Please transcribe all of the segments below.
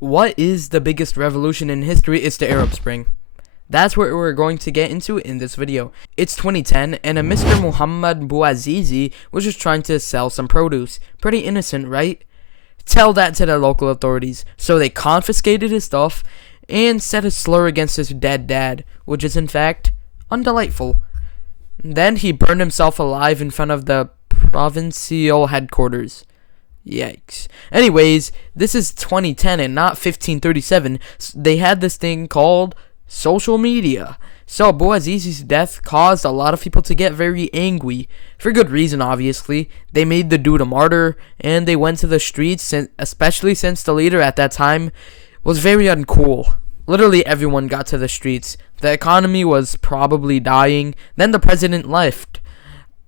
What is the biggest revolution in history? It's the Arab Spring. That's what we're going to get into in this video. It's 2010, and a Mr. Muhammad Bouazizi was just trying to sell some produce. Pretty innocent, right? Tell that to the local authorities. So they confiscated his stuff and said a slur against his dead dad, which is in fact undelightful. Then he burned himself alive in front of the provincial headquarters. Yikes. Anyways, this is 2010 and not 1537. They had this thing called social media. So Bouazizi's death caused a lot of people to get very angry. For good reason, obviously. They made the dude a martyr, and they went to the streets, especially since the leader at that time was very uncool. Literally everyone got to the streets. The economy was probably dying. Then the president left.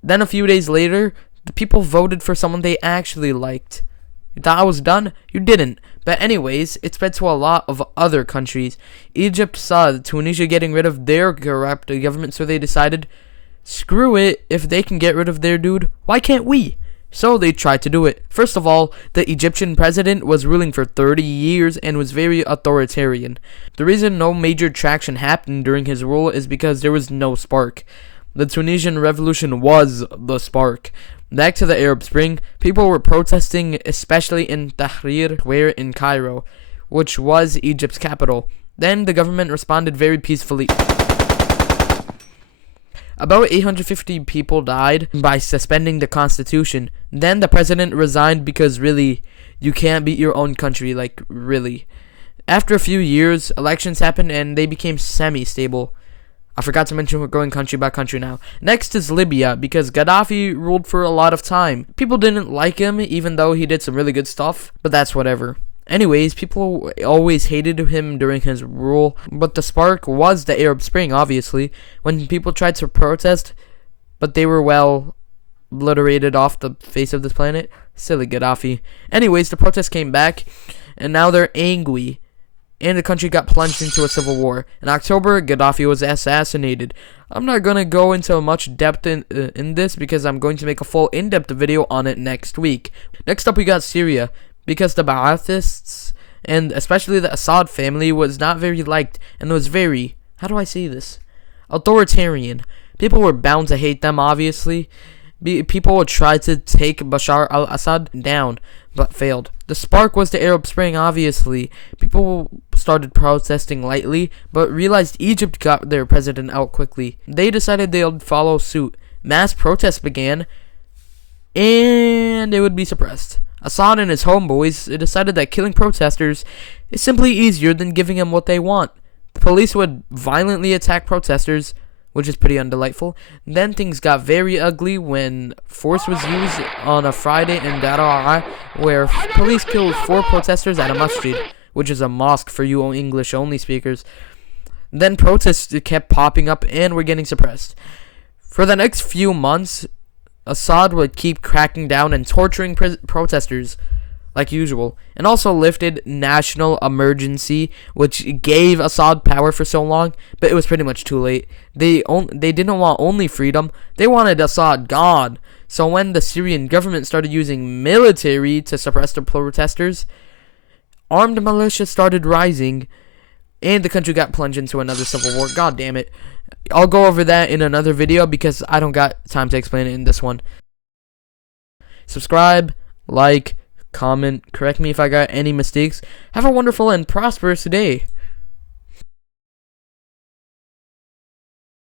Then a few days later, the people voted for someone they actually liked. You thought I was done? You didn't. But anyways, it spread to a lot of other countries. Egypt saw Tunisia getting rid of their corrupt government, so they decided, screw it, if they can get rid of their dude, why can't we? So they tried to do it. First of all, the Egyptian president was ruling for 30 years and was very authoritarian. The reason no major traction happened during his rule is because there was no spark. The Tunisian Revolution was the spark. Back to the Arab Spring, people were protesting, especially in Tahrir Square in Cairo, which was Egypt's capital. Then the government responded very peacefully. About 850 people died by suspending the constitution. Then the president resigned because really, you can't beat your own country, like really. After a few years, elections happened and they became semi-stable. I forgot to mention we're going country by country now. Next is Libya, because Gaddafi ruled for a lot of time. People didn't like him, even though he did some really good stuff, but that's whatever. Anyways, people always hated him during his rule, but the spark was the Arab Spring, obviously, when people tried to protest, but they were, well, obliterated off the face of this planet. Silly Gaddafi. Anyways, the protests came back, and now they're angry. And the country got plunged into a civil war. In October, Gaddafi was assassinated. I'm not going to go into much depth in this because I'm going to make a full in-depth video on it next week. Next up, we got Syria, because the Baathists, and especially the Assad family, was not very liked and was very, how do I say this, authoritarian. People were bound to hate them, obviously. People would try to take Bashar al-Assad down, but failed. The spark was the Arab Spring, obviously. People started protesting lightly, but realized Egypt got their president out quickly. They decided they would follow suit. Mass protests began, and they would be suppressed. Assad and his homeboys decided that killing protesters is simply easier than giving them what they want. The police would violently attack protesters, which is pretty undelightful. Then things got very ugly when force was used on a Friday in Daraa, where police killed 4 protesters at a masjid, which is a mosque for you English-only speakers. Then protests kept popping up and were getting suppressed. For the next few months, Assad would keep cracking down and torturing protesters, like usual, and also lifted national emergency, which gave Assad power for so long, but it was pretty much too late. They didn't want only freedom, they wanted Assad gone. So when the Syrian government started using military to suppress the protesters, armed militias started rising, and the country got plunged into another civil war. God damn it. I'll go over that in another video because I don't got time to explain it in this one. Subscribe, like, comment, correct me if I got any mistakes. Have a wonderful and prosperous day.